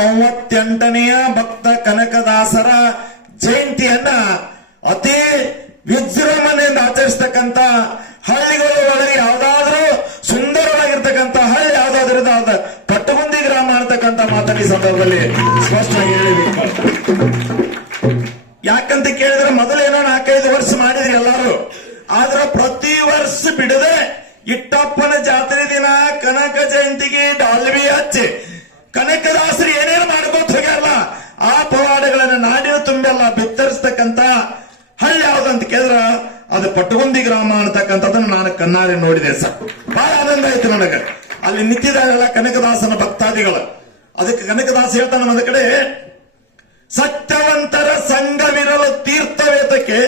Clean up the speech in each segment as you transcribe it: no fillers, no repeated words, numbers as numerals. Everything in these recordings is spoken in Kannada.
38ನೆಯ ಭಕ್ತ ಕನಕದಾಸರ ಜಯಂತಿಯನ್ನ ಅತಿ ವಿಜೃಂಭಣೆಯಿಂದ ಆಚರಿಸತಕ್ಕಂತ ಹಳ್ಳಿಗಳ ಒಳಗೆ ಯಾವ್ದಾದ್ರೂ ಸುಂದರವಾಗಿರ್ತಕ್ಕಂಥ ಹಳ್ಳಿ ಯಾವ್ದಾದ್ರೂ ಪಟ್ಟಗುಂದಿ ಗ್ರಾಮ ಅಂತಕ್ಕಂಥ ಮಾತನ್ನ ಈ ಸಂದರ್ಭದಲ್ಲಿ ಸ್ಪಷ್ಟವಾಗಿ ಹೇಳಬೇಕು. ಯಾಕಂತ ಕೇಳಿದ್ರೆ ಮೊದಲೇನೋ 4-5 ವರ್ಷ ಮಾಡಿದ್ರಿ ಎಲ್ಲಾರು, ಆದ್ರೆ ಪ್ರತಿ ವರ್ಷ ಬಿಡದೆ ಇಟ್ಟಪ್ಪನ ಜಾತ್ರೆ ದಿನ ಕನಕ ಜಯಂತಿಗೆ ಡಾಲ್ವಿ ಹಚ್ಚಿ ಕನಕದಾಸರು ಏನೇನು ಮಾಡ್ಕೋತ ಹೋಗ್ಯಾರಲ್ಲ ಆ ಪವಾಡಗಳನ್ನ ನಾಡಿನ ತುಂಬೆಲ್ಲ ಬಿತ್ತರಿಸ್ತಕ್ಕಂತ ಹಳ್ಳಿ ಯಾವ್ದಂತ ಕೇಳಿದ್ರ ಅದು ಪಟ್ಟಗುಂದಿ ಗ್ರಾಮ ಅಂತಕ್ಕಂಥದ್ದನ್ನ ನಾನು ಕಣ್ಣಾರೆ ನೋಡಿದೆ ಸರ್. ಬಹಳ ಆನಂದ ಆಯ್ತು ನನಗೆ. ಅಲ್ಲಿ ನಿಂತಿದ್ದಾರೆಲ್ಲ ಕನಕದಾಸನ ಭಕ್ತಾದಿಗಳು. ಅದಕ್ಕೆ ಕನಕದಾಸ ಹೇಳ್ತಾನೆ ಒಂದು ಕಡೆ, ಸತ್ಯವಂತರ ಸಂಘವಿರಲು ತೀರ್ಥವೇತಕ್ಕೆ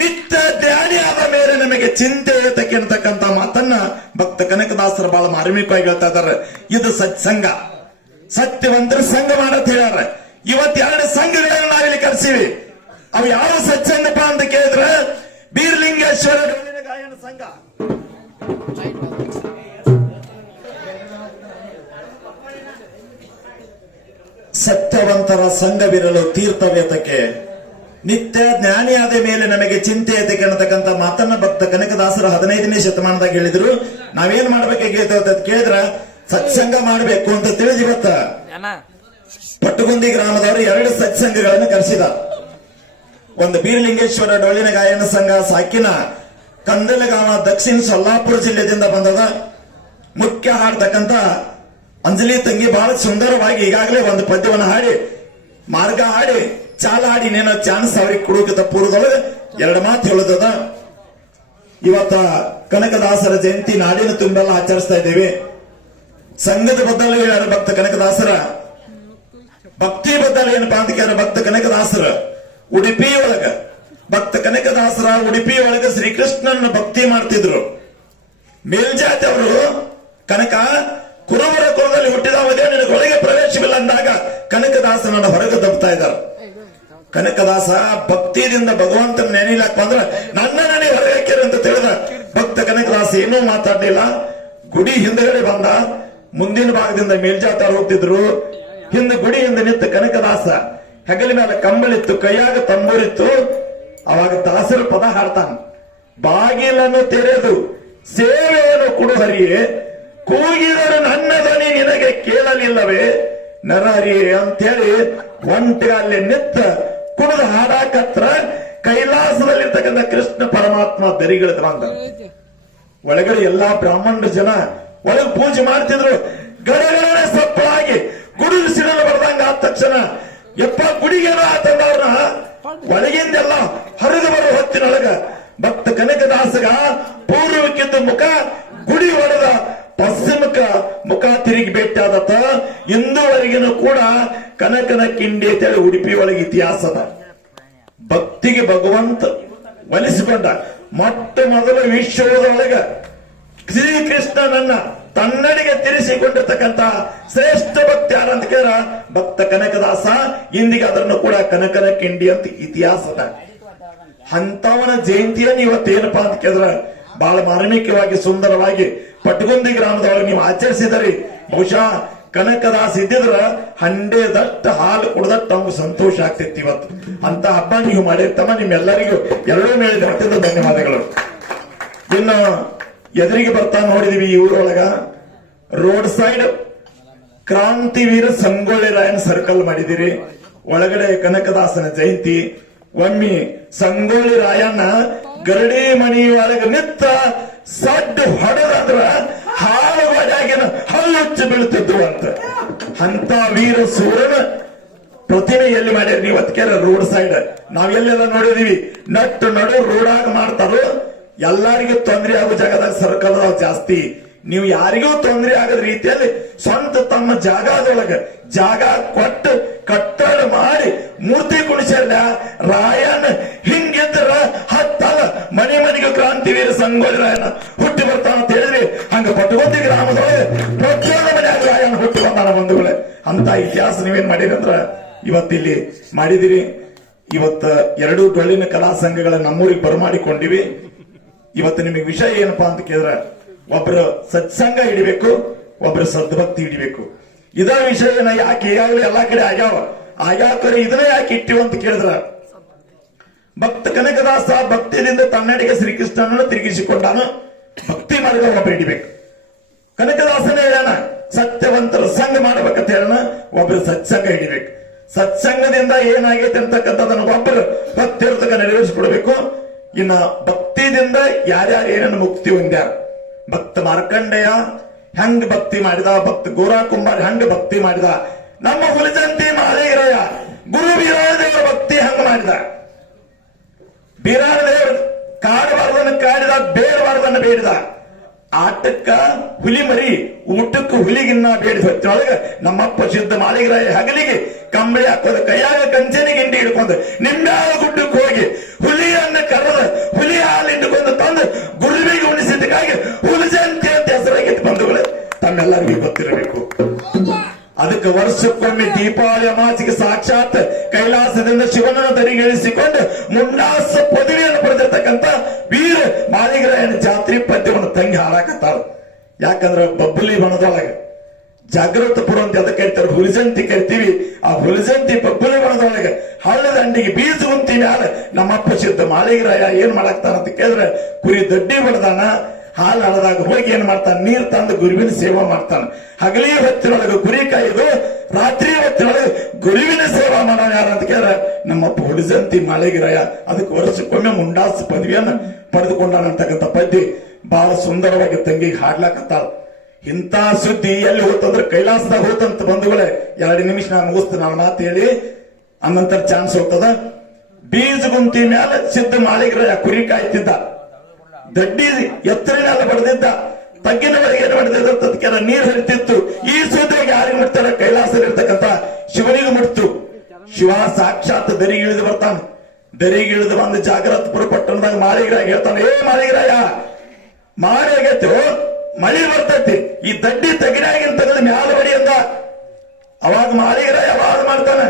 ನಿತ್ಯ ಧ್ಯಾನಿಯಾದ ಮೇಲೆ ನಮಗೆ ಚಿಂತೆ ಏತಕ್ಕೆ ಅಂತಕ್ಕಂಥ ಮಾತನ್ನ ಭಕ್ತ ಕನಕದಾಸರು ಬಹಳ ಮಾರ್ಮಿಕವಾಗಿ ಹೇಳ್ತಾ ಇದ್ದಾರೆ. ಇದು ಸತ್ಸಂಗ, ಸತ್ಯವಂತರ ಸಂಘ ಮಾಡತ್ ಹೇಳ್ಯಾರ. ಇವತ್ತು 2 ಸಂಘಗಳನ್ನು ನಾವಿಲ್ಲಿ ಕರೆಸಿವಿ. ಅವು ಯಾವ ಸತ್ಸಂಗಪ್ಪ ಅಂತ ಕೇಳಿದ್ರೆ ಬೀರ್ಲಿಂಗೇಶ್ವರ ಡೊಳ್ಳಿನ ಗಾಯನ ಸಂಘ, ಸತ್ಯವಂತರ ಸಂಘವಿರಲು ತೀರ್ಥವೇತಕ್ಕೆ ನಿತ್ಯ ಜ್ಞಾನಿಯಾದ ಮೇಲೆ ನಮಗೆ ಚಿಂತೆ ಏತಕ್ಕೆ ಅನ್ನತಕ್ಕಂಥ ಮಾತನ್ನ ಭಕ್ತ ಕನಕದಾಸರು 15ನೇ ಶತಮಾನದಾಗ ಹೇಳಿದ್ರು. ನಾವೇನ್ ಮಾಡ್ಬೇಕಾಗೈತೆ ಅಂತ ಕೇಳಿದ್ರ ಸತ್ಸಂಗ ಮಾಡಬೇಕು ಅಂತ ತಿಳಿದು ಇವತ್ತ ಪಟ್ಟಗುಂದಿ ಗ್ರಾಮದವರು 2 ಸತ್ಸಂಗಗಳನ್ನು ಕರೆಸಿದ. ಒಂದು ಬೀರಲಿಂಗೇಶ್ವರ ಡೊಳ್ಳಿನ ಗಾಯನ ಸಂಘ ಸಾಕಿನ ಕಂದಲಗಾಮ ದಕ್ಷಿಣ ಸೊಲ್ಲಾಪುರ ಜಿಲ್ಲೆಯಿಂದ ಬಂದದ. ಮುಖ್ಯ ಹಾಡ್ತಕ್ಕಂಥ ಅಂಜಲಿ ತಂಗಿ ಬಹಳ ಸುಂದರವಾಗಿ ಈಗಾಗಲೇ ಒಂದು ಪದ್ಯವನ್ನು ಹಾಡಿ ಮಾರ್ಗ ಹಾಡಿ ಚಾಲ ಹಾಡಿ ನೇನೋ ಚಾನ್ಸ್ ಅವ್ರಿಗೆ ಕೊಡೋಕೆ ಪೂರ್ವದೊಳಗೆ 2 ಮಾತು ಹೇಳೋದದ. ಇವತ್ತ ಕನಕದಾಸರ ಜಯಂತಿ ನಾಡಿನ ತುಂಬೆಲ್ಲ ಆಚರಿಸ್ತಾ ಇದ್ದೇವೆ. ಸಂಘದ ಬದಲು ಹೇಳ್ಯಾರ ಭಕ್ತ ಕನಕದಾಸರ, ಭಕ್ತಿ ಬದಲು ಏನಪ್ಪಾ ಅಂತ ಕೇಳಿದ್ರೆ ಭಕ್ತ ಕನಕದಾಸರ ಉಡುಪಿ ಒಳಗ ಭಕ್ತ ಕನಕದಾಸರ ಉಡುಪಿ ಒಳಗ ಶ್ರೀಕೃಷ್ಣನ ಭಕ್ತಿ ಮಾಡ್ತಿದ್ರು. ಮೇಲ್ಜಾತಿ ಅವರು ಕನಕ ಕುರುಬರ ಕುಲದಲ್ಲಿ ಹುಟ್ಟಿದವದೇ ನಿನಗೆ ಒಳಗೆ ಪ್ರವೇಶವಿಲ್ಲ ಅಂದಾಗ ಕನಕದಾಸನನ್ನ ಹೊರಗೆ ದಬ್ತಾ ಇದ್ದಾರೆ. ಕನಕದಾಸ ಭಕ್ತಿಯಿಂದ ಭಗವಂತನ ನೆನೆಯಲಾಕ ಬಂದ್ರೆ ನನ್ನ ನೀವು ಹೊರಗೆ ಹಾಕ್ಯಾರ ಅಂತ ತಿಳಿದ ಭಕ್ತ ಕನಕದಾಸ ಏನೂ ಮಾತಾಡ್ಲಿಲ್ಲ. ಗುಡಿ ಹಿಂದಗಡೆ ಬಂದ, ಮುಂದಿನ ಭಾಗದಿಂದ ಮೇಲ್ಜಾತಾರು ಹೋಗ್ತಿದ್ರು. ಹಿಂದೆ ಗುಡಿಯಿಂದ ನಿಂತ ಕನಕದಾಸ ಹೆಗಲಿನ ಮೇಲೆ ಕಂಬಳಿತ್ತು, ಕೈಯಾಗ ತಂಬೂರಿತ್ತು. ಅವಾಗ ದಾಸರ ಪದ ಹಾಡ್ತಾನ, ಬಾಗಿಲನ್ನು ತೆರೆದು ಸೇವೆಯನ್ನು ಕೊಡು ಹರಿಯೇ, ಕೂಗಿದರೆ ನನ್ನ ಧ್ವನಿ ನಿನಗೆ ಕೇಳಲಿಲ್ಲವೇ ನರಹರಿಯೇ ಅಂತೇಳಿ ಒಂಟಿಗಲ್ಲಿ ನಿತ್ತ ಕುಡಿದು ಹಾಡಾಕತ್ರ ಕೈಲಾಸದಲ್ಲಿರ್ತಕ್ಕಂಥ ಕೃಷ್ಣ ಪರಮಾತ್ಮ ದರಿಗಿಳಿದ ಬಂದ. ಒಳಗಡೆ ಎಲ್ಲಾ ಬ್ರಾಹ್ಮಣರ ಜನ ಒಳಗೆ ಪೂಜೆ ಮಾಡ್ತಿದ್ರು. ಗಡಗಡನೆ ಸಪ್ಪಳಾಗಿ ಗುಡಿಲು ಸಿಡಲು ಬರ್ದಂಗ ಆದ ತಕ್ಷಣ ಯಪ್ಪ ಗುಡಿಗೇನೋ ಆತಂದವ್ರನ್ನ ಒಳಗಿಂದೆಲ್ಲ ಹರಿದು ಬರುವ ಹೊತ್ತಿನೊಳಗ ಭಕ್ತ ಕನಕದಾಸಗ ಪೂರ್ವಕ್ಕಿದ್ದ ಮುಖ ಗುಡಿ ಹೊಡೆದ ಪಶ್ಚಿಮಕ್ಕ ಮುಖ ತಿರುಗಿ ಭೇಟಿಯಾದತ್ತ. ಇಂದುವರೆಗಿನೂ ಕೂಡ ಕನಕನ ಕಿಂಡಿ ಅಂತೇಳಿ ಉಡುಪಿ ಒಳಗೆ ಇತಿಹಾಸದ. ಭಕ್ತಿಗೆ ಭಗವಂತ ಒಲಿಸಿಕೊಂಡ ಮೊಟ್ಟ ಮೊದಲು ವಿಶ್ವದೊಳಗ ಶ್ರೀಕೃಷ್ಣನನ್ನ ತನ್ನಡಿಗೆ ತಿರಿಸಿಕೊಂಡಿರ್ತಕ್ಕಂಥ ಶ್ರೇಷ್ಠ ಭಕ್ತಿ ಯಾರಂತ ಕೇಳಿದ್ರ ಭಕ್ತ ಕನಕದಾಸ. ಇಂದಿಗೆ ಅದನ್ನು ಕೂಡ ಕನಕನ ಕಿಂಡಿ ಅಂತ ಇತಿಹಾಸದ. ಅಂತವನ ಜಯಂತಿಯನ್ನು ಇವತ್ತೇನಪ್ಪಾ ಅಂತ ಕೇಳಿದ್ರ ಬಹಳ ಮಾರ್ಮಿಕವಾಗಿ ಸುಂದರವಾಗಿ ಪಟ್ಟಗುಂದಿ ಗ್ರಾಮದೊಳಗೆ ನೀವು ಆಚರಿಸಿದರಿ. ಬಹುಶಃ ಕನಕದಾಸ ಇದ್ದಿದ್ರ ಹಂಡೆದಷ್ಟು ಹಾಲು ಕುಡ್ದಟ್ಟು ನಮ್ಗೆ ಸಂತೋಷ ಆಗ್ತಿತ್ತು. ಇವತ್ತು ಅಂತ ಹಬ್ಬ ನೀವು ಮಾಡಿರ್ತಮ್ಮ. ನಿಮ್ಮೆಲ್ಲರಿಗೂ ಎರಡೂ ಮೇಳಿದ ಹೊಟ್ಟೆದ ಧನ್ಯವಾದಗಳು. ಇನ್ನು ಎದುರಿಗೆ ಬರ್ತಾ ನೋಡಿದೀವಿ ಈ ಊರೊಳಗ ರೋಡ್ ಸೈಡ್ ಕ್ರಾಂತಿವೀರ ಸಂಗೊಳ್ಳಿ ರಾಯನ್ ಸರ್ಕಲ್ ಮಾಡಿದಿರಿ. ಒಳಗಡೆ ಕನಕದಾಸನ ಜಯಂತಿ. ಒಮ್ಮೆ ಸಂಗೊಳ್ಳಿ ರಾಯಣ್ಣ ಗರಡಿ ಮನಿ ಒಳಗೆ ನಿತ್ತ ಸಡ್ಡು ಹೊಡೆದಂದ್ರ ಹಾಲು ಬಡಿಯಾಗಿನ ಹಲ್ಲುಚ್ಚಿ ಬೀಳ್ತಿದ್ವು ಅಂತ. ಅಂತ ವೀರ ಸೂರನ ಪ್ರತಿಮೆ ಎಲ್ಲಿ ಮಾಡ್ಯಾರ ನೀವು ಅದಕ್ಕೆ ರೋಡ್ ಸೈಡ್ ನಾವೆಲ್ಲೆಲ್ಲ ನೋಡಿದೀವಿ. ನಟ್ಟು ನಡು ರೋಡಾಗ ಮಾಡ್ತಾರೋ. ಎಲ್ಲರಿಗೂ ತೊಂದರೆ ಆಗೋ ಜಾಗದಾಗ ಸರ್ಕಲ್ ಜಾಸ್ತಿ. ನೀವು ಯಾರಿಗೂ ತೊಂದರೆ ಆಗದ ರೀತಿಯಲ್ಲಿ ಸ್ವಂತ ತಮ್ಮ ಜಾಗದೊಳಗ ಜಾಗ ಕೊಟ್ಟು ಕಟ್ಟಡ ಮಾಡಿ ಮೂರ್ತಿ ಕುಣಿಸ್ಯಾರ ರಾಯನ್. ಹಿಂಗಿದ್ರ ಹತ್ತಲ್ಲ ಮನೆ ಮನೆಗೂ ಕ್ರಾಂತಿವೀರ ಸಂಗೊಳ್ಳಿ ರಾಯನ ಹುಟ್ಟಿ ಬರ್ತಾನ ಅಂತ ಹೇಳಿದ್ರಿ. ಹಂಗ ಪಟ್ಟಗುಂದಿ ಗ್ರಾಮದೊಳಗೆ ಪ್ರತಿಯೊಂದು ಮನೆಯಾಗ ರಾಯನ್ ಹುಟ್ಟಿ ಬಂದಾನ ಬಂಧುಗಳೇ. ಅಂತ ಇತಿಹಾಸ ನೀವೇನ್ ಮಾಡಿರಿ ಅಂದ್ರ ಇವತ್ತಿಲ್ಲಿ ಮಾಡಿದಿರಿ. ಇವತ್ತ 2 ಡೊಳ್ಳಿನ ಕಲಾ ಸಂಘಗಳ ನಮ್ಮೂರಿಗೆ ಬರಮಾಡಿಕೊಂಡಿವಿ. ಇವತ್ತು ನಿಮಗೆ ವಿಷಯ ಏನಪ್ಪಾ ಅಂತ ಕೇಳಿದ್ರೆ ಒಬ್ರು ಸತ್ಸಂಗ ಹಿಡಿಬೇಕು, ಒಬ್ರು ಸದ್ಭಕ್ತಿ ಹಿಡಿಬೇಕು. ಇದ ವಿಷಯನ ಯಾಕೆ ಈಗಾಗಲೇ ಎಲ್ಲಾ ಕಡೆ ಆಗ್ಯಾವಕರೆ ಇದನ್ನ ಯಾಕೆ ಇಟ್ಟಿವ ಅಂತ ಕೇಳಿದ್ರ, ಭಕ್ತ ಕನಕದಾಸ ಭಕ್ತಿಯಿಂದ ತನ್ನಡೆಗೆ ಶ್ರೀಕೃಷ್ಣನನ್ನು ತಿರುಗಿಸಿಕೊಂಡಾನು. ಭಕ್ತಿ ಮಾರ್ಗ ಒಬ್ಬ ಹಿಡಿಬೇಕು. ಕನಕದಾಸನೇ ಹೇಳೋಣ, ಸತ್ಯವಂತರ ಸಂಘ ಮಾಡ್ಬೇಕಂತ ಹೇಳೋಣ, ಒಬ್ಬರು ಸತ್ಸಂಗ ಹಿಡಿಬೇಕು. ಸತ್ಸಂಗದಿಂದ ಏನಾಗೈತೆ ಅಂತಕ್ಕಂಥದನ್ನು ಒಬ್ಬರು ಭಕ್ತಿರ್ತಕ ನೆರವೇರಿಸಿಕೊಡ್ಬೇಕು. ಇನ್ನ ಭಕ್ತಿದಿಂದ ಯಾರ್ಯಾರು ಏನೇನು ಮುಕ್ತಿ ಹೊಂದ್ಯಾರ, ಭಕ್ತ ಮಾರ್ಕಂಡೇಯ ಹೆಂಗ್ ಭಕ್ತಿ ಮಾಡಿದ, ಭಕ್ತ ಗೋರಾ ಕುಂಬಾರ ಹೆಂಗ್ ಭಕ್ತಿ ಮಾಡಿದ, ನಮ್ಮ ಹುಲಿಜಂತಿ ಮಾಳಿಗರಾಯ ಗುರು ಬೀರಾದೇವರ ಭಕ್ತಿ ಹಂಗ ಮಾಡಿದ. ಬೀರಾದೇವರು ಕಾಡಬಾರ್ದನ್ನು ಕಾಡಿದ, ಬೇಡಬಾರ್ದನ್ನು ಬೇಡಿದ. ಆಟಕ್ಕ ಹುಲಿ ಮರಿ, ಊಟಕ್ಕೆ ಹುಲಿಗಿನ್ನ ಬೇಡಿದ ಹೊತ್ತಿನೊಳಗೆ ನಮ್ಮಪ್ಪ ಶುದ್ಧ ಮಾಳಿಗರಾಯ ಹಗಲಿಗೆ ಕಂಬಳಿ ಹಾಕೋದು, ಕೈಯಾಗ ಕಂಚನಿ ಗಿಂಡಿ ಹಿಡ್ಕೊಂಡು ನಿಂಬ್ಯಾಳ ಗುಡ್ಡಕ್ಕೆ ಹೋಗಿ ಹುಲಿಯನ್ನು ಕರೆದ, ಹುಲಿ ಹಾಲು ಇಟ್ಟುಕೊಂಡು ತಂದು ಗುರುವಿಗೆ ಉಣಿಸಿದ್ದಕ್ಕಾಗಿ ಹುಲಿಜಂತಿ ಅಂತ ಹೆಸರಾಗಿತ್ತು. ಬಂಧುಗಳೇ, ತಮ್ಮೆಲ್ಲರಿಗೂ ಗೊತ್ತಿರಬೇಕು. ಅದಕ್ಕೆ ವರ್ಷಕ್ಕೊಮ್ಮೆ ದೀಪಾವಳಿ ಅಮಾಸಿಗೆ ಸಾಕ್ಷಾತ್ ಕೈಲಾಸದಿಂದ ಶಿವನನ್ನು ದರಿಗಿಳಿಸಿಕೊಂಡು ಮುಂಡಾಸ ಪದವಿಯನ್ನು ಪಡೆದಿರ್ತಕ್ಕಂಥ ವೀರ ಮಾಳಿಗರಾಯನ ಜಾತ್ರೆ ಪದ್ಯವನ್ನು ತಂಗಿ ಹಾಡಾಕತ್ತಾರ. ಯಾಕಂದ್ರೆ ಬಬ್ಬಲಿ ಬಣದೊಳಗೆ ಜಾಗೃತಪುರ ಅಂತ ಅದಕ್ಕೆ ಕರಿತಾರೆ, ಹುಲಿಜಂತಿ ಕರಿತೀವಿ. ಆ ಹುಲಿಜಂತಿ ಬಬ್ಬಲಿ ಬಣದೊಳಗೆ ಹಳ್ಳದ ಅಂಡಿಗೆ ಬೀಜ ಗುಂತಿ ಮ್ಯಾಲ ನಮ್ಮಪ್ಪ ಸಿದ್ಧ ಮಾಳಿಗರಾಯ ಏನ್ ಮಾಡಾಕ್ತಾನ ಅಂತ ಕೇಳಿದ್ರೆ, ಕುರಿ ದಡ್ಡಿ ಬಡದಾನ, ಹಾಲು ಹಳದಾಗ ಹೋಗಿ ಏನ್ ಮಾಡ್ತಾನೆ, ನೀರ್ ತಂದು ಗುರುವಿನ ಸೇವಾ ಮಾಡ್ತಾನೆ. ಹಗಲಿ ಹೊತ್ತಿನೊಳಗೆ ಕುರಿ ಕಾಯ್ದು, ರಾತ್ರಿ ಹೊತ್ತಿನೊಳಗೆ ಗುರುವಿನ ಸೇವಾ ಮಾಡೋ ಯಾರ ಅಂತ ಕೇಳಿದ್ರೆ ನಮ್ಮಪ್ಪ ಹುಲಿಜಂತಿ ಮಾಳಿಗರಾಯ. ಅದಕ್ಕೆ ವರ್ಷಕ್ಕೊಮ್ಮೆ ಮುಂಡಾಸ ಪದವಿಯನ್ನು ಪಡೆದುಕೊಂಡಾನಂತಕ್ಕಂಥ ಪದ್ಯ ಬಹಳ ಸುಂದರವಾಗಿ ತಂಗಿಗೆ ಹಾಡ್ಲಾಕತ್ತಾಳ. ಇಂಥ ಸುದ್ದಿ ಎಲ್ಲಿ ಹೋತಂದ್ರೆ ಕೈಲಾಸದಾಗ ಹೋತಂತ. ಬಂಧುಗಳೇ, 2 ನಿಮಿಷ ನಾನು ಮುಗಿಸ್ತೀನಿ, ನಾನು ಮಾತು ಹೇಳಿ ಅನ್ನಂತರ ಚಾನ್ಸ್ ಹೋಗ್ತದ. ಬೀಜ ಗುಂತಿ ಮ್ಯಾಲ ಸಿದ್ಧ ಮಾಳಿಗರಾಯ ಕುರಿ ಕಾಯ್ತಿದ್ದ, ದಡ್ಡಿ ಎತ್ತರಿನೆಲ್ಲ ಬಡದಿದ್ದ, ತಗ್ಗಿನವರೆಗೆ ಏನು ಮಾಡಿದ ನೀರು ಹರಿತಿತ್ತು. ಈ ಸುದ್ದಿಗೆ ಯಾರಿಗೆ ಮುಟ್ತಾರ, ಕೈಲಾಸದಲ್ಲಿರ್ತಕ್ಕಂಥ ಶಿವನಿಗೆ ಮುಟ್ತು. ಶಿವ ಸಾಕ್ಷಾತ್ ದರಿಗಿಳಿದು ಬರ್ತಾನೆ. ದರಿಗಿಳಿದು ಬಂದು ಜಾಗೃತಪುರ ಪಟ್ಟಣದಾಗ ಮಾಳಿಗರಾಯ ಹೇಳ್ತಾನೆ, ಏ ಮಾಳಿಗರಾಯ, ಮಾಡಿ ಆಗೈತೆ, ಮಳಿ ಬರ್ತೈತಿ, ಈ ದಡ್ಡಿ ತಗಿನಾಗಿನ ತೆಗೆದು ಮ್ಯಾಲ ಬಡಿ ಅಂದ. ಅವಾಗ ಮಾಳಿಗರಾಯ ಅವಾದ ಮಾಡ್ತಾನೆ,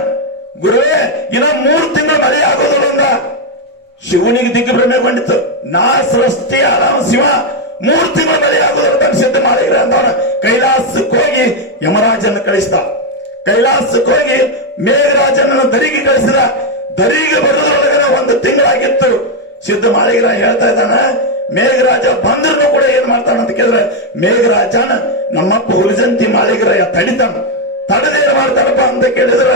ಗುರುವೇ ಇನ್ನ 3 ತಿಂಗಳು ಮಳೆ ಆಗೋದಿಲ್ಲ ಅಂದ. ಶಿವನಿಗೆ ದಿಗ್ಭ್ರಮೆಗೊಂಡಿತ್ತು. ನಾ ಸೃಷ್ಟಿ ಆರಾಮ ಶಿವ 3 ತಿಂಗಳು ಮಳೆ ಆಗೋದಿಲ್ಲ ಸಿದ್ಧ ಮಾಳಿಗರಾಯ ಅಂದವನ ಕೈಲಾಸಕ್ಕೆ ಹೋಗಿ ಯಮರಾಜನ ಕಳಿಸಿದ. ಕೈಲಾಸಕ್ಕೆ ಹೋಗಿ ಮೇಘರಾಜನನ್ನು ದರಿಗೆ ಕಳಿಸಿದ. ದರಿಗೆ ಬರೋದ್ರೊಳಗನ 1 ತಿಂಗಳಾಗಿತ್ತು. ಸಿದ್ಧ ಮಾಳಿಗರಾಯ ಹೇಳ್ತಾ ಇದ್ದಾನ, ಮೇಘರಾಜ ಬಂದ್ರು ಕೂಡ ಏನ್ ಮಾಡ್ತಾನ ಅಂತ ಕೇಳಿದ್ರೆ, ಮೇಘರಾಜನ ನಮ್ಮಪ್ಪ ಹುಲಿಜಂತಿ ಮಾಳಿಗರಾಯ ತಡಿತಾನ. ತಡೆದೇನ್ ಮಾಡ್ತಾನಪ್ಪ ಅಂತ ಕೇಳಿದ್ರ,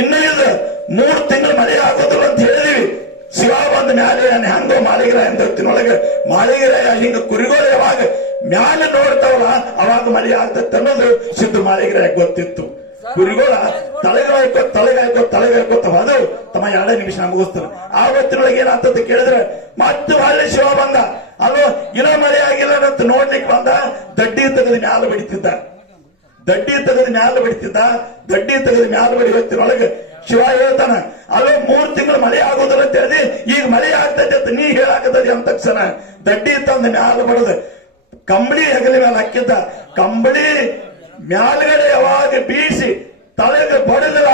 ಇನ್ನು ಇದು 3 ತಿಂಗಳು ಮಳೆ ಆಗೋದಿಲ್ಲ ಅಂತ ಹೇಳಿದೀವಿ. ಶಿವ ಬಂದ ಮ್ಯಾಲೆ ಹೆಂಗೋ ಮಾಳಿಗರಾಯ ಅಂತ ಹೊತ್ತಿನೊಳಗೆ ಮಾಳಿಗರಾಯ ಹಿಂಗ ಕುರಿಗೋಳು ಯಾವಾಗ ಮ್ಯಾಲೆ ನೋಡ್ತಾವಲ್ಲ ಅವಾಗ ಮಳೆ ಆಗ್ತದೆ ಅನ್ನೋದು ಸಿದ್ಧ ಮಾಳಿಗರಾಯ ಗೊತ್ತಿತ್ತು. ಕುರಿಗೋಳ ತಲೆಗಾಯ್ಕೋತ ಅದು ತಮ್ಮ 2 ನಿಮಿಷ ಮುಗಿಸ್ತಾರೆ. ಆ ಹೊತ್ತಿನೊಳಗೆ ಏನಾಗ್ತದೆ ಕೇಳಿದ್ರೆ, ಮತ್ತೆ ಹೊಳ್ಳಿ ಶಿವ ಬಂದ, ಅಲ್ವೋ ಇನ್ನ ಮಳೆ ಆಗಿಲ್ಲ ಅಂತ ನೋಡ್ಲಿಕ್ಕೆ ಬಂದ. ದಡ್ಡಿ ತೆಗೆದು ಮ್ಯಾಲ ಬಡಿತಿದ್ದ, ದಡ್ಡಿ ತೆಗೆದು ಮ್ಯಾಲ ಬಡಿ ಹೊತ್ತಿನೊಳಗೆ ಶಿವ ಹೇಳ್ತಾನ, ಅಲ್ಲೋ 3 ತಿಂಗಳು ಮಳೆ ಆಗೋದಿಲ್ಲ ಅಂತ ಹೇಳಿ ಈಗ ಮಳೆ ಆಗ್ತದೆ ಅಂತ ನೀ ಹೇಳಾಕತದೆ ಅಂದ ತಕ್ಷಣ ದಡ್ಡಿ ತಂದ ಮ್ಯಾಲ ಬಡದ ಕಂಬಳಿ ಹೆಗಲಿ ಮೇಲೆ ಹಾಕಿದ್ದ. ಕಂಬಳಿ ಮ್ಯಾಲ್ಗಡೆ ಯಾವಾಗ ಬೀಸಿ ತಲೆಗೆ ಬಡದ್ರ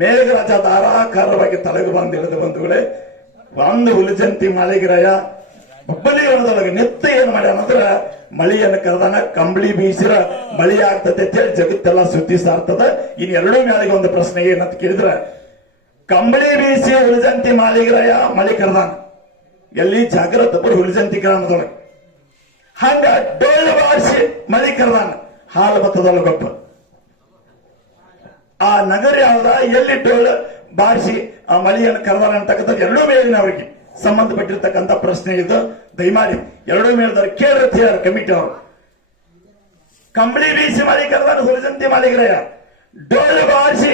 ಮೇಘರಾಜ ಧಾರಾಕಾರವಾಗಿ ತಲೆಗೆ ಬಂದು ಇಳಿದು. ಬಂಧುಗಳೇ, ಒಂದು ಹುಲಿಜಂತಿ ಮಾಳಿಗರಾಯ ಬಬ್ಬಲಿ ಹೊರದೊಳಗೆ ನಿತ್ತ ಏನ್ ಮಾಡ್ಯಾನಂದ್ರ ಮಳಿಯನ್ನು ಕರೆದಾನ. ಕಂಬಳಿ ಬೀಸಿರ ಮಳಿ ಆಗ್ತದೆ ಅಂತ ಹೇಳಿ ಜಗತ್ತೆಲ್ಲ ಸುದ್ದಿ ಸಾರ್ತದ. ಇನ್ 2 ಮ್ಯಾಲಿಗೆ ಒಂದು ಪ್ರಶ್ನೆ ಏನಂತ ಕೇಳಿದ್ರ, ಕಂಬಳಿ ಬೀಸಿ ಹುಲಿಜಂತಿ ಮಾಳಿಗರಾಯ ಮಳಿ ಕರೆದಾನ ಎಲ್ಲಿ, ಜಾಗೃತಪುರ ಹುಲಿಜಂತಿ ಗ್ರಾಮದೊಳಗೆ. ಹಂಗ ಡೊಳ್ಳು ಬಾರಿಸಿ ಮಳಿ ಕರೆದಾನ ಹಾಲು ಭತ್ತದೊಳಗೊಬ್ಬ. ಆ ನಗರ ಯಾವ್ದ, ಎಲ್ಲಿ ಡೊಳ್ಳು ಬಾರಿಸಿ ಆ ಮಳಿಯನ್ನು ಕರೆದಾನ ಅಂತಕ್ಕಂಥದ್ದು 2 ಮೇಲಿನವರಿಗೆ ಸಂಬಂಧಪಟ್ಟಿರ್ತಕ್ಕಂಥ ಪ್ರಶ್ನೆ ಇದು. ದಯಮಾಡಿ 2 ಮೇಲ್ದವ್ರು ಕೇಳಿರ್ತೀರ ಕಮಿಟಿ ಅವರು. ಕಂಬಳಿ ಬೀಸಿ ಮಳಿ ಕರೆದಾರ ಹುಲಿಜಂತಿ ಮಾಳಿಗರಾಯ, ಡೊಳ್ಳು ಬಾರಿಸಿ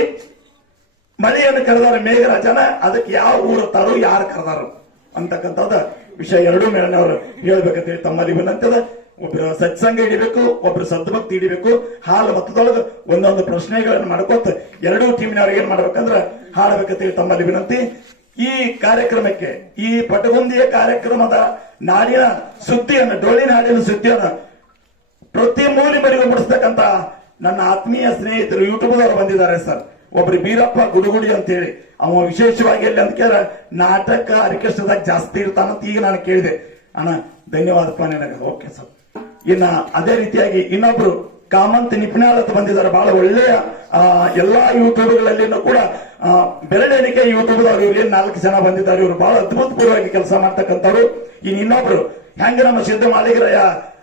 ಮಳಿಯನ್ನು ಕರೆದಾರ ಮೇಘರಾಜನ. ಅದಕ್ಕೆ ಯಾವ ಊರು ತಾರು, ಯಾರು ಕರೆದಾರು ಅಂತಕ್ಕಂಥದ್ದ ವಿಷಯ 2 ಮೇಲಿನವರು ಹೇಳ್ಬೇಕಂತೇಳಿ ತಮ್ಮಲ್ಲಿ ವಿನಂತದ. ಒಬ್ರು ಸತ್ಸಂಗ ಹಿಡಿಬೇಕು, ಒಬ್ರು ಸದ್ಭಕ್ತಿ ಹಿಡಿಬೇಕು. ಹಾಲು ಮತದೊಳಗೆ ಒಂದೊಂದು ಪ್ರಶ್ನೆಗಳನ್ನು ಮಾಡ್ಕೋತ 2 ಟೀಮಿನವ್ರಿಗೆ ಏನ್ ಮಾಡ್ಬೇಕಂದ್ರ ಹಾಡಬೇಕಂತೇಳಿ ತಮ್ಮಲ್ಲಿ ವಿನಂತಿ. ಈ ಕಾರ್ಯಕ್ರಮಕ್ಕೆ, ಈ ಪಟಗುಂದಿಯ ಕಾರ್ಯಕ್ರಮದ ನಾಡಿನ ಸುದ್ದಿಯನ್ನು, ಡೊಳ್ಳಿನ ನಾಡಿನ ಸುದ್ದಿಯನ್ನು ಪ್ರತಿ ಮೂಲಿಮರಿಗೂ ಮುಡಿಸ್ತಕ್ಕಂತ ನನ್ನ ಆತ್ಮೀಯ ಸ್ನೇಹಿತರು ಯೂಟ್ಯೂಬ್ದವರು ಬಂದಿದ್ದಾರೆ ಸರ್. ಒಬ್ರು ಬೀರಪ್ಪ ಗುಡುಗುಡಿ ಅಂತ ಹೇಳಿ, ಅವ ವಿಶೇಷವಾಗಿ ಎಲ್ಲಿ ಅಂತ ಕೇಳ ನಾಟಕ ಆರ್ಕೆಸ್ಟ್ರಾದಾಗ ಜಾಸ್ತಿ ಇರ್ತಾನಂತ ಈಗ ನಾನು ಕೇಳಿದೆ. ಅಣ್ಣ ಧನ್ಯವಾದಪ್ಪ ನಿನಗೆ. Okay sir. ಇನ್ನ ಅದೇ ರೀತಿಯಾಗಿ ಇನ್ನೊಬ್ರು ಕಾಮಂತ್ ನಿಪ್ನಾಳ್ ಅಂತ ಬಂದಿದ್ದಾರೆ. ಬಹಳ ಒಳ್ಳೆಯ ಎಲ್ಲಾ ಯೂಟ್ಯೂಬ್ಗಳಲ್ಲಿನೂ ಕೂಡ ಬೆರಳೆಣಿಕೆ ಯೂಟ್ಯೂಬ್ದವ್ರು ಇವ್ರು ಏನ್ 4 ಜನ ಬಂದಿದ್ದಾರೆ. ಇವರು ಬಹಳ ಅದ್ಭುತಪೂರ್ವವಾಗಿ ಕೆಲಸ ಮಾಡ್ತಕ್ಕಂಥವ್ರು. ಇನ್ನೊಬ್ರು ಹೆಂಗ ನಮ್ಮ ಸಿದ್ಧ ಮಾಲಿಗರಯ್ಯ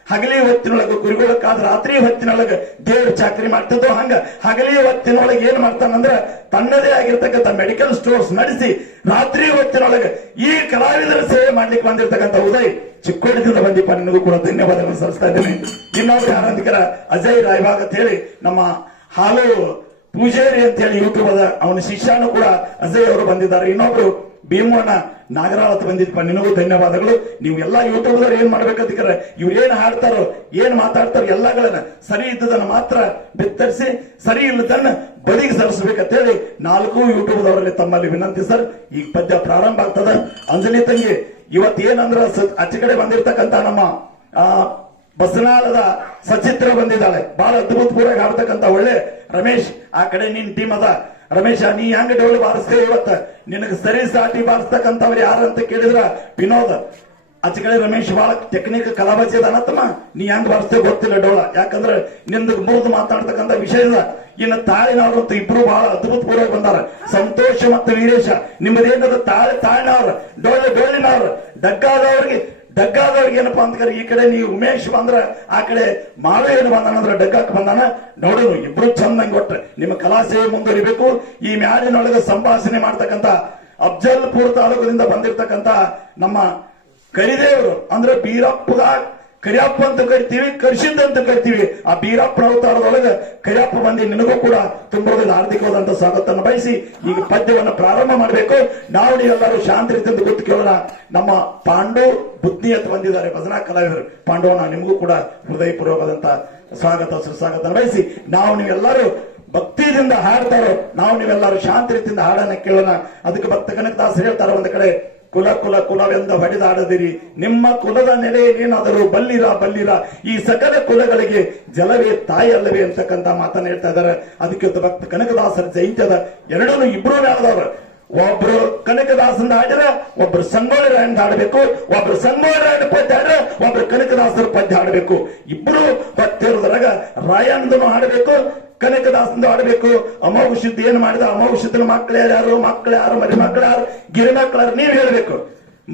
ಹಗಲಿ ಹೊತ್ತಿನೊಳಗ ಕುರಿಗೊಳಕಾದ ರಾತ್ರಿ ಹೊತ್ತಿನೊಳಗ ದೇವ್ರ ಚಾಕರಿ ಮಾಡ್ತಿದ್ದೋ ಹಂಗ ಹಗಲಿ ಹೊತ್ತಿನೊಳಗೆ ಏನ್ ಮಾಡ್ತಾನಂದ್ರ ತನ್ನದೇ ಆಗಿರ್ತಕ್ಕಂಥ ಮೆಡಿಕಲ್ ಸ್ಟೋರ್ಸ್ ನಡೆಸಿ ರಾತ್ರಿ ಹೊತ್ತಿನೊಳಗ ಈ ಕಲಾವಿದರ ಸೇವೆ ಮಾಡ್ಲಿಕ್ಕೆ ಬಂದಿರತಕ್ಕಂಥ ಉದಯ್ ಚಿಕ್ಕೋಡಿದಿಂದ ಬಂದಿಪ್ಪ, ನಿನಗೂ ಕೂಡ ಧನ್ಯವಾದಗಳನ್ನು ಸಲ್ಲಿಸ್ತಾ ಇದ್ದೇನೆ. ಇನ್ನೊಬ್ರು ಆನಂದಿಕರ ಅಜಯ್ ರಾಯಬಾಗ್ ಅಂತ ಹೇಳಿ ನಮ್ಮ ಹಾಲು ಪೂಜಾರಿ ಅಂತ ಹೇಳಿ ಯೂಟ್ಯೂಬ್ ಅದ, ಅವನ ಶಿಷ್ಯನೂ ಕೂಡ ಅಜಯ್ ಅವರು ಬಂದಿದ್ದಾರೆ. ಇನ್ನೊಬ್ರು ಭೀಮಣ್ಣ ನಾಗರಾಳತ್ ಬಂದಿದ್ಪ, ನಿನಗೂ ಧನ್ಯವಾದಗಳು. ನೀವು ಎಲ್ಲಾ ಯೂಟ್ಯೂಬ್ದವ್ರು ಏನ್ ಮಾಡ್ಬೇಕಂತ ಇವ್ರು ಏನ್ ಹಾಡ್ತಾರೋ ಏನ್ ಮಾತಾಡ್ತಾರೋ ಎಲ್ಲಗಳನ್ನ ಸರಿ ಇದ್ದದನ್ನ ಮಾತ್ರ ಬಿತ್ತರಿಸಿ ಸರಿ ಇಲ್ಲದನ್ನ ಬದಿಗೆ ಸರಿಸಬೇಕಂತೇಳಿ 4 ಯೂಟ್ಯೂಬ್ದವರಲ್ಲಿ ತಮ್ಮಲ್ಲಿ ವಿನಂತಿ ಸರ್. ಈಗ ಪದ್ಯ ಪ್ರಾರಂಭ ಆಗ್ತದ. ಅಂಜಲಿ ತಂಗಿ ಇವತ್ತೇನಂದ್ರ ಆಚೆ ಕಡೆ ಬಂದಿರ್ತಕ್ಕಂಥ ನಮ್ಮ ಬಸನಾಳದ ಸಚಿತ್ರ ಬಂದಿದ್ದಾಳೆ, ಬಹಳ ಅದ್ಭುತಪೂರ್ವವಾಗಿ ಹಾಡ್ತಕ್ಕಂಥ ಒಳ್ಳೆ ರಮೇಶ್ ಆ ಕಡೆ ನಿನ್ ಟೀಮ್ ಅದ. ರಮೇಶ, ನೀ ಹೆಂಗ ಡೋಲ್ ಬಾರಿಸ್ತೇವೆ ಇವತ್ತ, ನಿನಗೆ ಸರಿ ಸಾಟಿ ಬಾರಿಸ್ತಕ್ಕಂಥವ್ರು ಯಾರಂತ ಕೇಳಿದ್ರ ವಿನೋದ್. ಆಚೆ ಕಡೆ ರಮೇಶ್ ಬಹಳ ಟೆಕ್ನಿಕ್ ಕಲಾಬಾಜಿ ಅನತ್ತಮ್ಮ, ನೀ ಹೆಂಗ್ ಬಾರಿಸ್ತೇವೆ ಗೊತ್ತಿಲ್ಲ ಡೋಳ, ಯಾಕಂದ್ರೆ ನಿಂದು ಮುರಿದು ಮಾತಾಡ್ತಕ್ಕಂಥ ವಿಷಯ ಇಲ್ಲ. ಇನ್ನು ತಾಳಿನವ್ರಂತೂ ಇಬ್ರು ಬಹಳ ಅದ್ಭುತಪೂರ್ವವಾಗಿ ಬಂದಾರ. ಸಂತೋಷ ಮತ್ತು ವೀರೇಶ ನಿಮ್ಮದೇನದ ತಾಳಿನವ್ರ ಡೋಳಿನವ್ರ ಡಗ್ಗಾದವ್ರಿಗೆ ಏನಪ್ಪಾ ಅಂತ ಈ ಕಡೆ ನೀವು ಉಮೇಶ್ ಬಂದ್ರ ಆ ಕಡೆ ಮಾವೇ ಏನು ಬಂದಾನಂದ್ರ ಡಗ್ಗಾಕ್ ಬಂದಾನ. ನೋಡೋಣ ಇಬ್ರು ಚಂದಂಗ್ ಒಟ್ಟ ನಿಮ್ಮ ಕಲಾ ಸೇವೆ ಮುಂದುವರಿಬೇಕು. ಈ ಮ್ಯಾಲಿನೊಳಗೆ ಸಂಭಾಷಣೆ ಮಾಡ್ತಕ್ಕಂಥ ಅಫ್ಜಲ್ಪುರ್ ತಾಲೂಕಿನಿಂದ ಬಂದಿರತಕ್ಕಂತ ನಮ್ಮ ಕರಿದೇವರು ಅಂದ್ರೆ ಕರಿಯಪ್ಪ ಅಂತ ಕರಿತೀವಿ, ಕರ್ಷಿಂದ್ ಅಂತ ಕರಿತೀವಿ. ಆ ಬೀರಪ್ಪ ಅವತಾರದೊಳಗೆ ಕರಿಯಪ್ಪ ಬಂದಿ ನಿನಗೂ ಕೂಡ ತುಂಬೋದಿಲ್ಲ ಹಾರ್ದಿಕವಾದಂತ ಸ್ವಾಗತವನ್ನು ಬಯಸಿ ಈಗ ಪದ್ಯವನ್ನು ಪ್ರಾರಂಭ ಮಾಡಬೇಕು. ನಾವು ನೀವೆಲ್ಲರೂ ಶಾಂತಿ ರೀತಿಯಿಂದ ಗೊತ್ತು ಕೇಳೋಣ. ನಮ್ಮ ಪಾಂಡು ಬುದ್ಧಿ ಅಂತ ಬಂದಿದ್ದಾರೆ ಭಜನಾ ಕಲಾವಿದರು. ಪಾಂಡವನ ನಿಮಗೂ ಕೂಡ ಹೃದಯಪೂರ್ವಕವಾದಂತ ಸುಸ್ವಾಗತ ಬಯಸಿ ನಾವು ನೀವೆಲ್ಲರೂ ಭಕ್ತಿಯಿಂದ ಹಾಡ್ತಾರೋ, ನಾವು ನೀವೆಲ್ಲರೂ ಶಾಂತಿ ರೀತಿಯಿಂದ ಹಾಡನ್ನ ಕೇಳೋಣ. ಅದಕ್ಕೆ ಭಕ್ತ ಕನಕದಾಸರು ಹೇಳ್ತಾರ, ಒಂದು ಕಡೆ ಕುಲವೆಂದ ಹೊಡೆದಾಡದಿರಿ, ನಿಮ್ಮ ಕುಲದ ನೆಲೆ ಏನಾದರೂ ಬಲ್ಲಿರ ಈ ಸಕಲ ಕುಲಗಳಿಗೆ ಜಲವೇ ತಾಯಿ ಅಲ್ಲವೇ ಅಂತಕ್ಕಂಥ ಮಾತನ್ನ ಹೇಳ್ತಾ ಇದ್ದಾರೆ. ಅದಕ್ಕೆ ಭಕ್ತ ಕನಕದಾಸರ ಜಯಂತ್ಯದ ಎರಡೂ ಇಬ್ರು ಯಾವ್ದವ್ರ, ಒಬ್ರು ಕನಕದಾಸಂದ ಹಾಡಿರ ಒಬ್ರು ಸಂಗೋಳಿ ರಾಯಣ್ಣ ಹಾಡಬೇಕು, ಒಬ್ರು ಸಂಗೋಳಿ ರಾಯಣ್ಣ ಪದ್ಯ ಹಾಡ್ರ ಒಬ್ರು ಕನಕದಾಸರ ಪದ್ಯ ಹಾಡಬೇಕು. ಇಬ್ರು ಭಕ್ತಿರೋದ್ರಾಗ ರಾಯಣ್ಣದನು ಹಾಡಬೇಕು, ಕನಕದಾಸಂದು ಆಡಬೇಕು. ಅಮೋಘ ಶುದ್ಧ ಏನ್ ಮಾಡಿದ ಅಮೋಘ ಶುದ್ಧನ ಮಕ್ಕಳು ಯಾರು ಮರಿ ಮಕ್ಕಳು ಯಾರು ಗಿರಿ ಮಕ್ಕಳು ನೀವ್ ಹೇಳ್ಬೇಕು.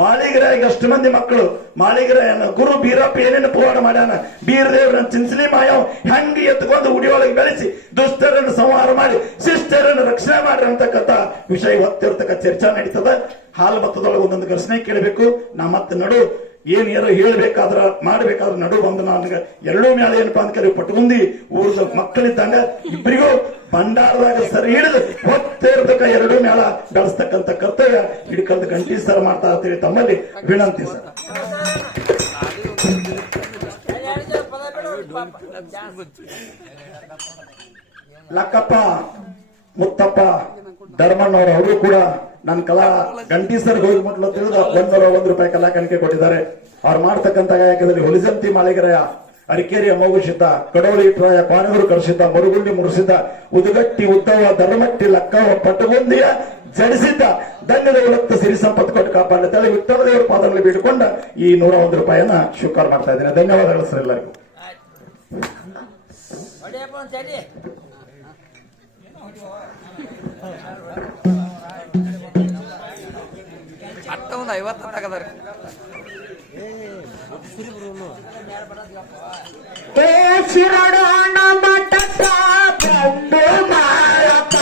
ಮಾಳಿಗರಾಯಿಗೆ ಅಷ್ಟು ಮಂದಿ ಮಕ್ಕಳು, ಮಾಳಿಗರಾಯನ ಗುರು ಬೀರಪ್ಪ ಏನೇನು ಪೋವಾಡ ಮಾಡ್ಯಾನ, ಬೀರದೇವ್ರನ್ನ ಚಿನ್ಸಲಿ ಮಾಯವ್ ಹೆಂಗೆ ಎತ್ಕೊಂಡು ಉಡಿಯೊಳಗೆ ಬೆಳೆಸಿ ದುಷ್ಟರನ್ನು ಸಂಹಾರ ಮಾಡಿ ಶಿಷ್ಟರನ್ನು ರಕ್ಷಣೆ ಮಾಡ್ರಿ ಅಂತಕ್ಕಂಥ ವಿಷಯ ಹೊತ್ತಿರ್ತಕ್ಕ ಚರ್ಚಾ ನಡೀತದ. ಹಾಲು ಭತ್ತದೊಳಗೆ ಒಂದೊಂದು ಘರ್ಷಣೆ ಕೇಳಬೇಕು. ನಾ ಮತ್ತೆ ನಡು ಏನಾರ ಹೇಳ್ಬೇಕಾದ್ರ ಮಾಡ್ಬೇಕಾದ್ರ ನಡು ಬಂದು ನನಗೆ ಎರಡೂ ಮ್ಯಾಲ ಏನಪ್ಪಾ ಅಂತ ಪಟ್ಕೊಂಡಿ ಊರದ ಮಕ್ಕಳಿದ್ದಂಗ ಇಬ್ಬರಿಗೂ ಭಂಡಾರದಾಗ ಸರಿ ಹಿಡಿದು ಹೊತ್ತೇರ್ತಕ್ಕ ಎರಡೂ ಮ್ಯಾಲ ಬೆಳೆಸ್ತಕ್ಕಂಥ ಕರ್ತವ್ಯ ಹಿಡ್ಕಲ್ದ ಗಂಟಿ ಸರ್ ಮಾಡ್ತಾ ಇರ್ತೀವಿ. ತಮ್ಮಲ್ಲಿ ವಿನಂತಿ ಸರ್. ಲಕ್ಕಪ್ಪ ಮುತ್ತಪ್ಪ ಧರ್ಮಣ್ಣವ್ರ ಅವರು ಕೂಡ ನನ್ನ ಕಲಾ ಗಂಟಿ ಸರ್ ಹೋಗಿ ಮಟ್ಲು ತಿಳಿದು $101 ಕಲಾ ಕಾಣಿಕೆ ಕೊಟ್ಟಿದ್ದಾರೆ. ಅವ್ರು ಮಾಡ್ತಕ್ಕಂಥ ಗಾಯಕದಲ್ಲಿ ಹುಲಿಜಂತಿ ಮಾಳಿಗರಾಯ, ಅರಿಕೇರಿ ಅಮೋಘಿಸಿದ್ದ, ಕಡೋಳಿ ಇಟ್ರಾಯ, ಪಾನಗರು ಕರ್ಷಿದ್ದ, ಮರುಗುಂಡಿ ಮುರಿಸಿದ್ದ, ಉದುಗಟ್ಟಿ ಉದ್ದವ, ಧರ್ಮಟ್ಟಿ ಲಕ್ಕವ, ಪಟಗುಂದಿಯ ಜಡಿಸಿದ್ದ, ದಂಡದ ಉಳತ್ತ ಸಿರಿ ಸಂಪತ್ತು ಕೊಟ್ಟು ಕಾಪಾಡ ವಿಠ್ಠಲ ದೇವರ ಪಾದಗಳಲ್ಲಿ ಬಿಟ್ಟುಕೊಂಡ ಈ $101 ಸ್ವೀಕಾರ ಮಾಡ್ತಾ ಇದ್ದೇನೆ. ಧನ್ಯವಾದಗಳು ಸರ್ ಎಲ್ಲರಿಗೂ. ಒಂದು 50 ತಗದಾರೆ. ಶಿರಡೋಣ ಮಠಕ್ಕ ಬಂದು ಮಾರಪ್ಪ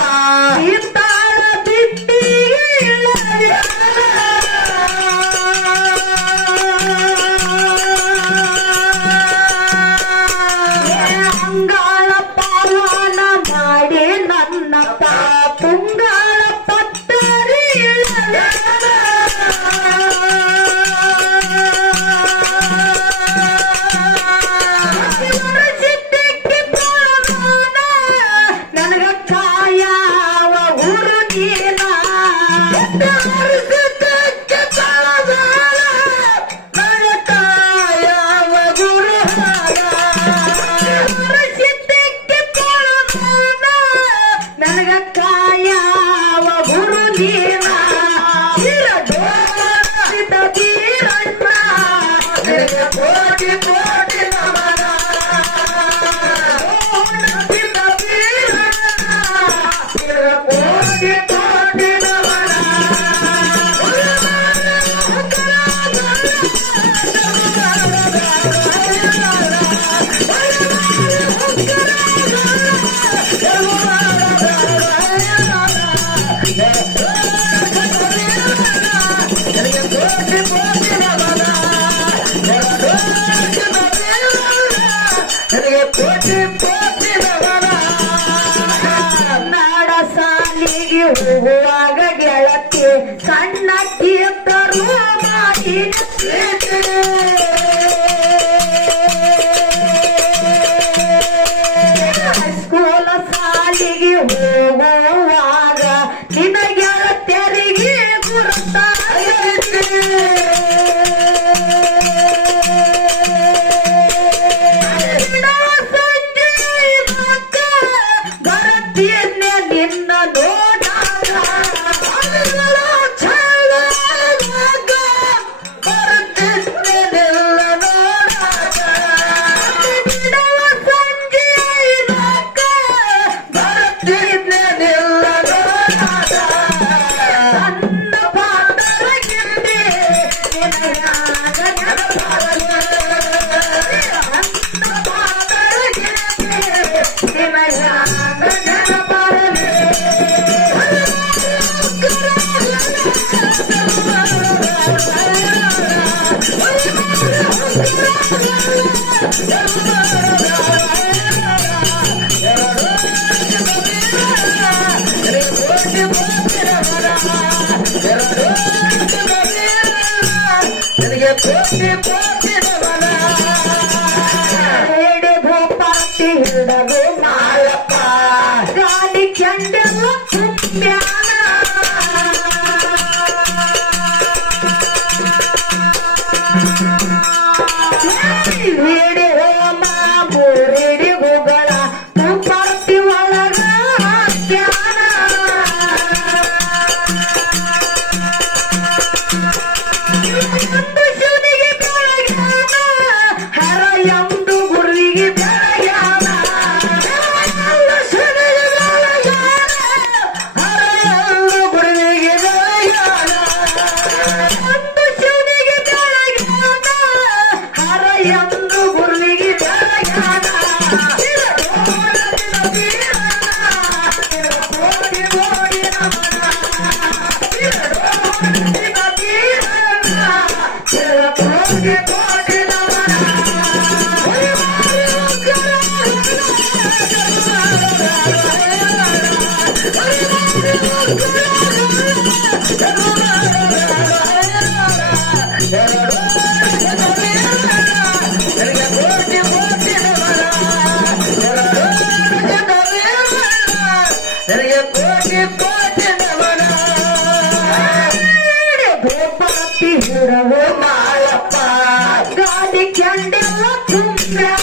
ಇತ್ತಾಳ ಬಿಟ್ಟಿ ಅಂಗಾಳ ಪಾಲನ ಮಾಡಿ ನನ್ನಪ್ಪ ತುಂಗಾಳ ಪತ್ತರಿ ಕೋಟಿ ಕೋಟಿ ನಮನ ಹೋಗುವಾಗ ಗೆಳತಿ ಸಣ್ಣ ತೀರ್ಥರು ಮಾಡಿದ ಸ್ಕೂಲ ಸಾಲಿಗೆ ಹೋಗುವಾಗ ನಿನ್ನ ಗೆಳತಿಯರಿಗೆ ಗುರುತಾಗೈತೆ ಬರತಿಯನ್ನೇ ನಿನ್ನ ನೋಡಾಗ ಬರುತ್ತಿದ್ದೆ ನಿನ್ನ ನೋಡಾಗ ಬಿಡವ ಸಂಜೆಯಾಗ ಬರುತ್ತಿದ್ದೆ ನಿನ್ನ ನೋಡಾಗ ಸಣ್ಣ ಪಾತ್ರ ಗಿಂಡಿ ನಿನಗಾಗ ನೆನಪಾಗಲಿ ಸಣ್ಣ ಪಾತ್ರ ಗಿಂಡಿ ನಿನಗಾಗ ನೆನಪಾಗಲಿ ಹೇಳಿ ಭೂಪಾತಿ ಹಿಡದು ಮಾಳಪ್ಪ ಗಾಡಿ ಕೆಂಡೆಲ್ಲ ತುಂಬ್ಯಾನ ಹಿಡಿ ಹೋಮ ಮೂರಿಡಿ ಗುಗಳ ಭೂಪಾತಿ ಒಳಗ ಜ್ಞಾನ ಎಂದು ಶಿವನಿಗೆ ಬೆಳಗ್ಯಾನ ಹರ ಎಂದು ಗುರುವಿಗೆ ಬೆಳಗ್ಯಾನ ಎಂದು ಶಿವನಿಗೆ ಬೆಳಗ್ಯಾನ ಹರ ಎಂದು ಗುರುವಿಗೆ ಬೆಳಗ್ಯಾನ ಎಂದು ಶಿವನಿಗೆ ಬೆಳಗ್ಯಾನ ಹರ ಎಂದು ಗುರುವಿಗೆ ಬೆಳಗ್ಯಾನ ಕೋಟಿ ಕೋಟಿ ನಮನ ಕೋಟಿ ಕೋಟಿ ನಮನ ಭೂಪಾತಿ ಹಿರವು ಮಾಳಪ್ಪ ಗಾಡಿ ಕೆಂಡೆಲ್ಲ ತುಂಬ್ಯಾನ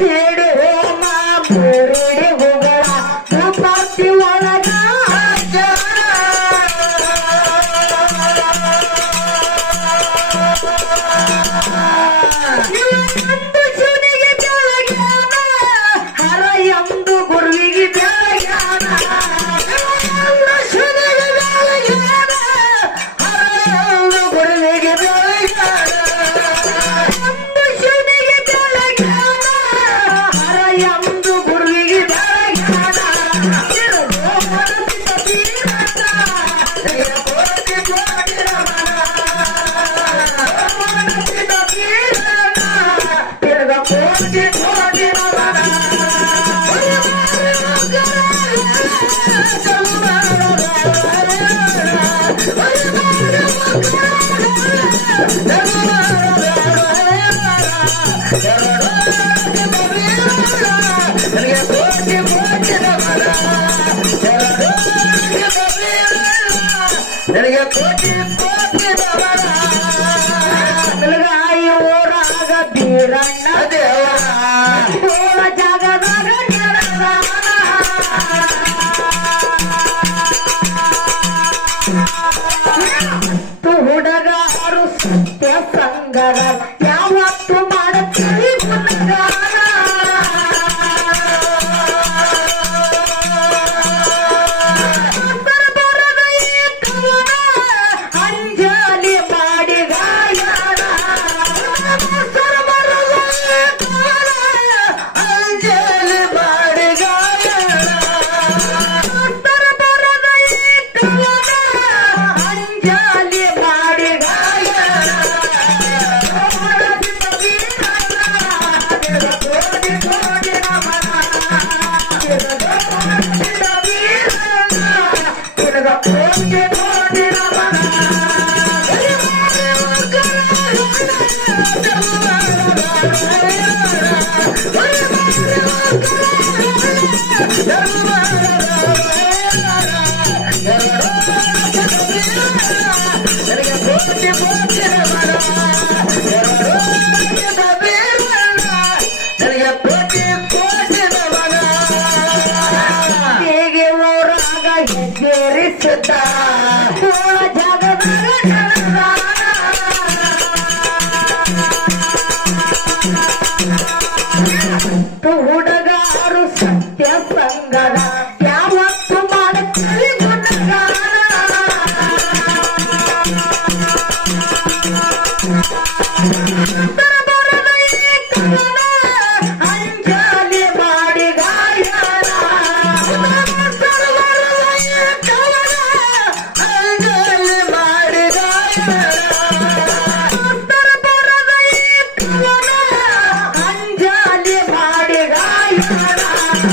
ಹೇಳಿ ಹೋಮ ಮೂರಿಡಿ ಗುಗಳ ಭೂಪಾತಿ ಒಳಗ ಎಂದು ಶಿವನಿಗೆ ಬೆಳಗ್ಯಾನ ಹರ ಎಂದು ಗುರುವಿಗೆ ಬೆಳಗ್ಯಾನ ಎಂದು ಶಿವನಿಗೆ ಬೆಳಗ್ಯಾನ ಹರ ಎಂದು ಗುರುವಿಗೆ ಬೆಳಗ್ಯಾನ ಎಂದು ಶಿವನಿಗೆ ಬೆಳಗ್ಯಾನ ಹರ ಎಂದು ಗುರುವಿಗೆ ಬೆಳಗ್ಯಾನ ಕೋಟಿ ಕೋಟಿ ನಮನ ಕೋಟಿ ಕೋಟಿ ನಮನ ಕೋಟಿ ಕೋಟಿ ನಮನ ನನಗೆ ಕೋಟಿ ಕೋಟಿ ನಮನ ಬೆಳಗಾಯಿ ಊರಾಗ ಬೀರಣ್ಣ ದೇವರ ಗೋಳ ಜಾಗದಾಗ ನೆಲದಾನ ಹುಡುಗಾರು ಸತ್ಯ ಸಂಗರ ಯಾವತ್ತು ಮಾಡುತ್ತೀವಿ ಗುಣಗಾನ ಅಂಜಲಿ ಮಾಡಿ ಗಾಯನ ಅಂಜಲಿ ಹೀಗೆ ಊರಾಗ ಹೆಜ್ಜೇರಿಸುತ್ತ ಜಗದಾಗ ಹುಡುಗಾರು ಸತ್ಯ ಸಂಗದ ಯಾವತ್ತು ಮಾಡುತ್ತೀವಿ ಅಂಜಲಿ ಮಾಡಿ ಗಾಯನ ಅಂಜಲಿ ಮಾಡಿ ಅಂಜಲಿ ಮಾಡಿ ಗಾಯನ